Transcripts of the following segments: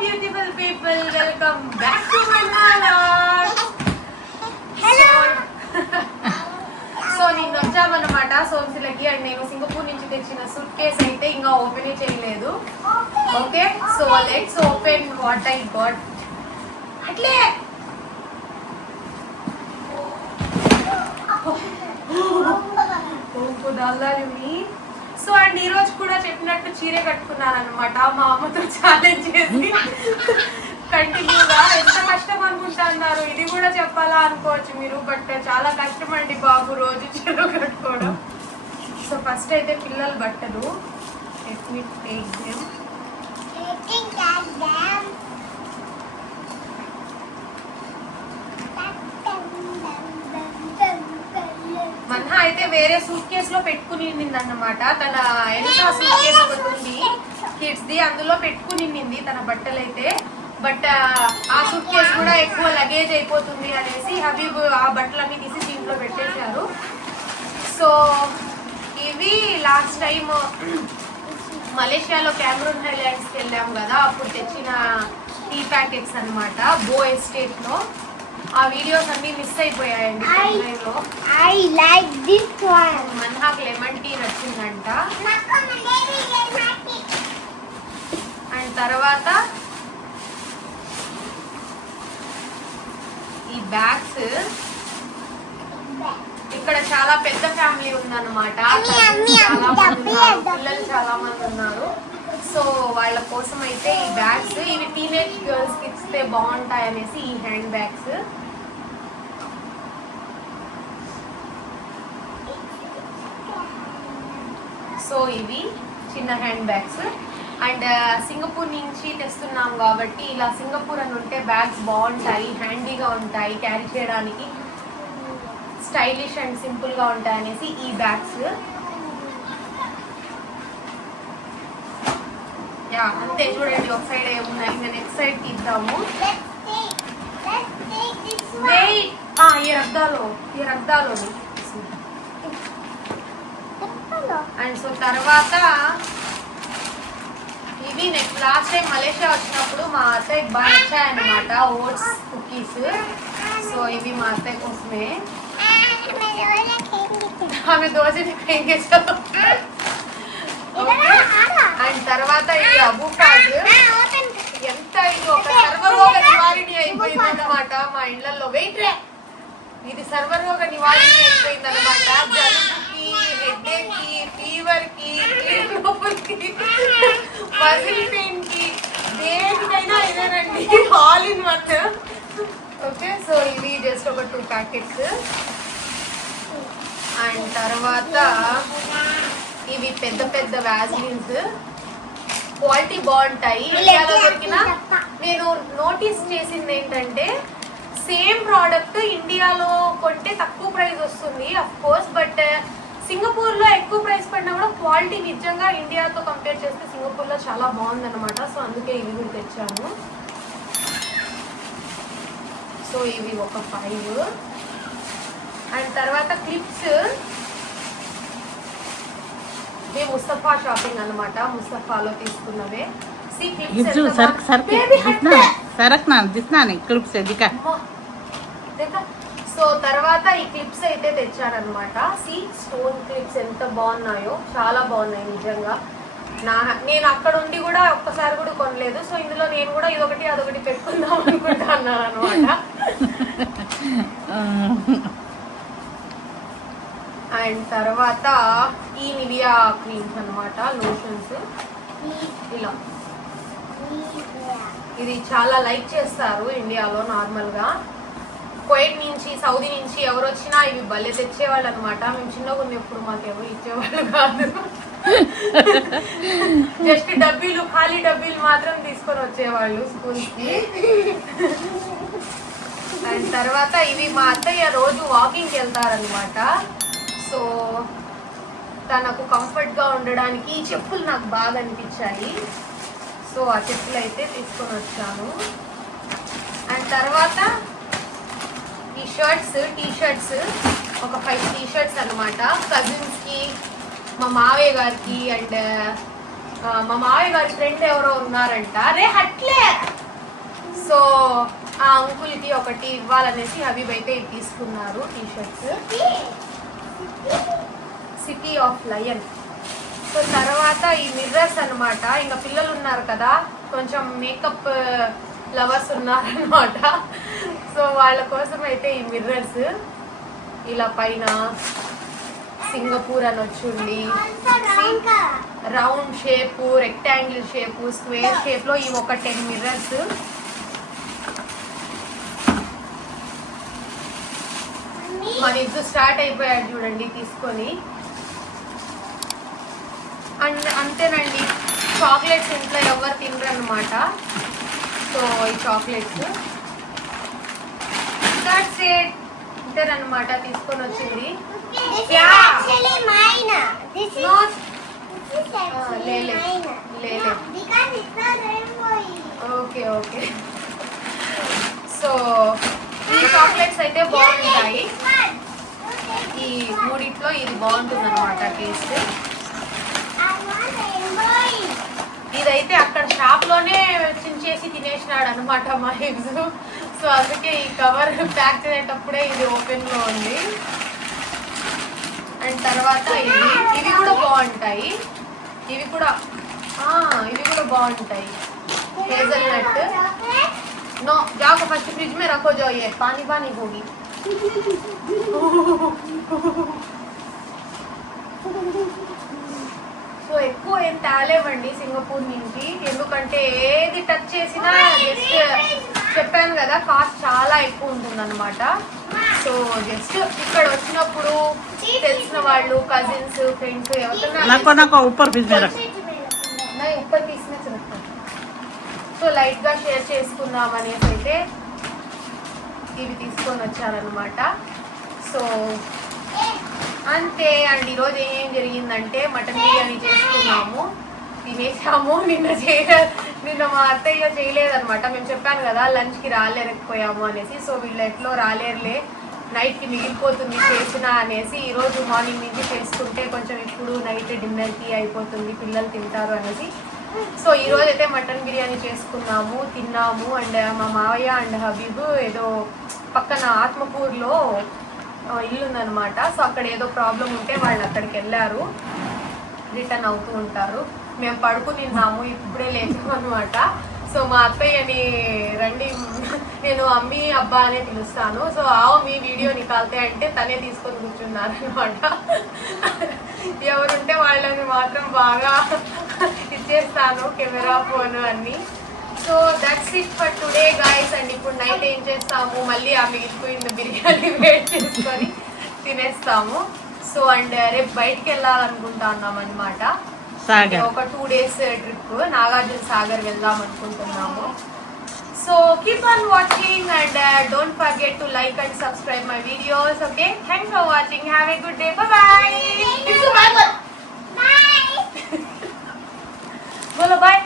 Beautiful people welcome back to my so నేను వచ్చామన్నమాట సోన్సిలకి and నేను సింగపూర్ నుంచి తెచ్చిన సూట్ కేస్ అయితే ఇంకా ఓపెన్ చేయలేదు okay so let's open what I got అట్లే కుదాలని సో అండ్ ఈ రోజు కూడా చెప్పినట్టు చీరే కట్టుకున్నాను అనమాట మా అమ్మతో ఛాలెంజ్ చేసి కంటిన్యూగా ఎంత కష్టం అనుకుంటున్నారు? ఇది కూడా చెప్పాలా అనుకోవచ్చు మీరు బట్ చాలా కష్టం అండి బాబు రోజు చీర కట్టుకోవడం. సో ఫస్ట్ అయితే పిల్లలు బట్టలు. Let me. మన్హా అయితే వేరే సూట్ కేస్లో పెట్టుకుని అన్నమాట తన ఎలిసా సూట్ కేస్ ఒకటి ఉంది. కిడ్స్ ది అందులో పెట్టుకుని నింది తన బట్టలు అయితే బట్ ఆ సూట్ కేస్ కూడా ఎక్కువ లగేజ్ అయిపోతుంది అనేసి హబీబ్ ఆ బట్టలన్నీ తీసి దీంట్లో పెట్టేశారు. సో ఇవి లాస్ట్ టైం మలేషియాలో క్యామరూన్ హైలాండ్స్కి వెళ్ళాం కదా. అప్పుడు తెచ్చిన టీ ప్యాకెట్స్ అన్నమాట. బో ఎస్టేట్లో. ఆ వీడియోస్ అన్ని మిస్ అయిపోయాయండి I like this one. మన్హాక్ లెమన్ టీ నచ్చిందంట. అండ్ తర్వాత ఈ బ్యాగ్స్ ఇక్కడ చాలా పెద్ద ఫ్యామిలీ ఉందన్నమాట. చాలా మంది. పిల్లలు చాలా మంది ఉన్నారు. సో వాళ్ళ కోసం అయితే ఈ బ్యాగ్స్ ఇవి టీనేజ్ గర్ల్స్కి ఇస్తే బాగుంటాయి అనేసి ఈ హ్యాండ్ బ్యాగ్స్ సో ఇవి చిన్న హ్యాండ్ బ్యాగ్స్ అండ్ సింగపూర్ నుంచి తెస్తున్నాం కాబట్టి ఇలా సింగపూర్ అని ఉంటే బ్యాగ్స్ బాగుంటాయి హ్యాండీగా ఉంటాయి క్యారీ చేయడానికి స్టైలిష్ అండ్ సింపుల్గా ఉంటాయి అనేసి ఈ బ్యాగ్స్ అంతే చూడండి ఒక సైడ్ ఏమున్నాయి ఇంకా నెక్స్ట్ సైడ్ తీద్దాము ఈ రద్దాలో ఈ రద్దాలో అండ్ సో తర్వాత ఇవి నెక్స్ట్ లాస్ట్ టైం మలేషియా వచ్చినప్పుడు మా అత్తయ్యకి బాగా నచ్చాయన్నమాట ఓట్స్ కుకీస్ సో ఇవి మా అత్తయ్య కోసమే ఆమె దోశ ఎంగేసారు తర్వాత ఇది అబూ ఫాజ్ ఎంత ఇది? ఒక సర్వరోగ నివారిణి అయిపోయింది అన్నమాట మా ఇళ్ళలో వెయిట్ ఇది సర్వరోగ నివారణ అయిపోయింది అనమాట జలుబుకి హెడేక్కి ఫీవర్కి కీళ్ళ నొప్పులకి మజిల్ పెయిన్కి దేనికైనా ఇదేనండి all in one okay so ఇవి జస్ట్ ఒక టూ ప్యాకెట్స్ అండ్ తర్వాత ఇవి పెద్ద పెద్ద వ్యాజిలిన్స్ క్వాలిటీ బాగుంటాయి. ఇండియాలో దొరికిన నేను నోటీస్ చేసింది ఏంటంటే సేమ్ ప్రోడక్ట్ ఇండియాలో కొంటే తక్కువ ప్రైస్ వస్తుంది అఫ్ కోర్స్ బట్ సింగపూర్లో ఎక్కువ ప్రైస్ పడినా కూడా క్వాలిటీ నిజంగా ఇండియాతో కంపేర్ చేస్తే సింగపూర్లో చాలా బాగుందన్నమాట. సో అందుకే ఇవి కూడా తెచ్చాను. సో ఇవి ఒక ఫైవ్ అండ్ తర్వాత క్లిప్స్ ఇవి ముస్తఫా షాపింగ్ అన్నమాట ముస్తఫాలో తీసుకున్నవే. సి క్లిప్స్ గిజ్జు సరక్ సరక్ దిస్నా సరక్ నా దిస్నాని క్లిప్స్ దిక సో తర్వాత ఈ క్లిప్స్ అయితే తెచ్చారనమాట సి స్టోన్ క్లిప్స్ ఎంత బాగున్నాయో చాలా బాగున్నాయి నిజంగా. నా నేను అక్కడ ఉండి కూడా ఒక్కసారి కూడా కొనలేదు. సో ఇందులో నేను కూడా ఇదొకటి అదొకటి పెట్టుకుందాం అనుకుంటున్నాను అనమాట అండ్ తర్వాత ఈ నివియా క్రీమ్స్ అనమాట లోషన్స్. ఇలా. ఇది చాలా లైక్ చేస్తారు ఇండియాలో నార్మల్గా. కువైట్ నుంచి సౌదీ నుంచి ఎవరు వచ్చినా ఇవి భలే తెచ్చేవాళ్ళు అనమాట మేము చిన్నగా ఉన్నప్పుడు మాకు ఎవరు ఇచ్చేవాళ్ళు కాదు. జస్ట్ డబ్బీలు ఖాళీ డబ్బీలు మాత్రం తీసుకొని వచ్చేవాళ్ళు స్కూల్కి అండ్ తర్వాత ఇవి మా అత్తయ్య రోజు వాకింగ్కి వెళ్తారనమాట సో తనకు కంఫర్ట్గా ఉండడానికి ఈ చెప్పులు నాకు బాగా అనిపించాయి. సో ఆ చెప్పులు అయితే తీసుకొని వచ్చాను. అండ్ తర్వాత ఈ షర్ట్స్ టీ షర్ట్స్ ఒక ఫైవ్ టీ షర్ట్స్ అనమాట కజిన్స్కి మా మావయ్య గారికి అండ్ మా మావయ్య గారి ఫ్రెండ్ ఎవరో ఉన్నారంట. రే హట్లే! సో ఆ అంకుల్కి ఒకటి ఇవ్వాలనేసి హబీబ్ అయితే తీసుకున్నారు T shirts city of lion. So తర్వాత ఈ మిర్రర్స్ అన్నమాట ఇంకా పిల్లలు ఉన్నారు కదా కొంచెం మేకప్ లవర్స్ ఉన్నారనమాట సో వాళ్ళ కోసం అయితే ఈ మిర్రర్స్ ఇలా పైన సింగపూర్ అని వచ్చింది round shape rectangle shape square షేప్లో ఈ ఒక టెన్ మిర్రర్స్. మన ఇద్దరు స్టార్ట్ అయిపోయాడు చూడండి తీసుకొని. అండ్ అంతేనండి చాక్లెట్స్ ఇంట్లో ఎవరు తినరు అనమాట సో ఈ చాక్లెట్స్. థర్డ్ సేట్ ఇంటర్ అనమాట తీసుకొని వచ్చింది. Okay okay. సో ఈ చాక్లెట్స్ అయితే బాగుంటాయి. ఈ మూడింట్లో ఇది బాగుంటుంది అనమాట టేస్ట్. ఇదైతే అక్కడ షాప్లోనే చేసి తినేసినాడు అనమాట మా సో అందుకే ఈ కవర్ ప్యాక్ చేసేటప్పుడే ఇది ఓపెన్లో ఉంది. అండ్ తర్వాత ఇవి ఇవి కూడా బాగుంటాయి. ఇవి కూడా ఇవి కూడా బాగుంటాయి. హేజల్ నట్ నో జాకు ఫస్ట్ ఫ్రిడ్జ్ మే రఖో జోయే పానీ పానీ పోగి సో ఎక్కువ ఏం తేలేవండి సింగపూర్ నుంచి. ఎందుకంటే ఏది టచ్ చేసినా జస్ట్ చెప్పాను కదా కాస్ట్ చాలా ఎక్కువ ఉంటుందన్నమాట. సో జస్ట్ ఇక్కడ వచ్చినప్పుడు తెలిసిన వాళ్ళు కజిన్స్ ఫ్రెండ్స్ ఎవరైనా ఉప్పర్ ఉప్పర్ పీస్నే సో లైట్గా షేర్ చేసుకుందాం అనేసి అయితే ఇవి తీసుకొని వచ్చారనమాట సో అంతే అండి. ఈరోజు ఏం జరిగిందంటే మటన్ బిర్యానీ చేసి చేసుకున్నాము తినేసాము నిన్న చేయ నిన్న మా అత్తయ్య చేయలేదనమాట మేము చెప్పాను కదా లంచ్కి రాలేకపోయాము అనేసి. సో వీళ్ళు ఎట్లో రాలేరులే. నైట్కి మిగిలిపోతుంది చేసిన అనేసి ఈరోజు మార్నింగ్ నుంచి చేస్తుంటే కొంచెం ఇప్పుడు నైట్ డిన్నర్కి అయిపోతుంది పిల్లలు తింటారు అనేసి. సో ఈరోజు అయితే మటన్ బిర్యానీ చేసుకున్నాము తిన్నాము. అండ్ మా మావయ్య అండ్ హబీబ్ ఏదో పక్కన ఆత్మకూరులో ఇల్లుందనమాట ఇల్లు సో అక్కడ ఏదో ప్రాబ్లం ఉంటే వాళ్ళు అక్కడికి వెళ్ళారు. రిటర్న్ అవుతూ ఉంటారు. మేము పడుకుని ఉన్నాము ఇప్పుడే లేచాము అనమాట సో మా అత్తయ్యని రండి నేను అమ్మి అబ్బా అనే పిలుస్తాను. సో ఆవు మీ వీడియో నికాల్తే అంటే తనే తీసుకొని కూర్చున్నారు అనమాట ఎవరుంటే వాళ్ళని మాత్రం బాగా ఇచ్చేస్తాను కెమెరా ఫోన్ అన్ని. So that's it for today guys. And ఇప్పుడు నైట్ ఏం చేస్తాము? మళ్ళీ ఆ మిగిలిపోయిన బిర్యానీ వేట్ చేసుకొని తినేస్తాము. సో అండ్ రేపు బయటికి వెళ్ళాలనుకుంటా ఉన్నాం అనమాట ఒక two days trip Nagarjuna Sagar వెళ్దాం అనుకుంటున్నాము. So keep on watching and don't forget to like and subscribe my videos okay thank for watching have a good day bye బోలో బాయ్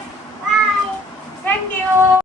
థ్యాంక్ యూ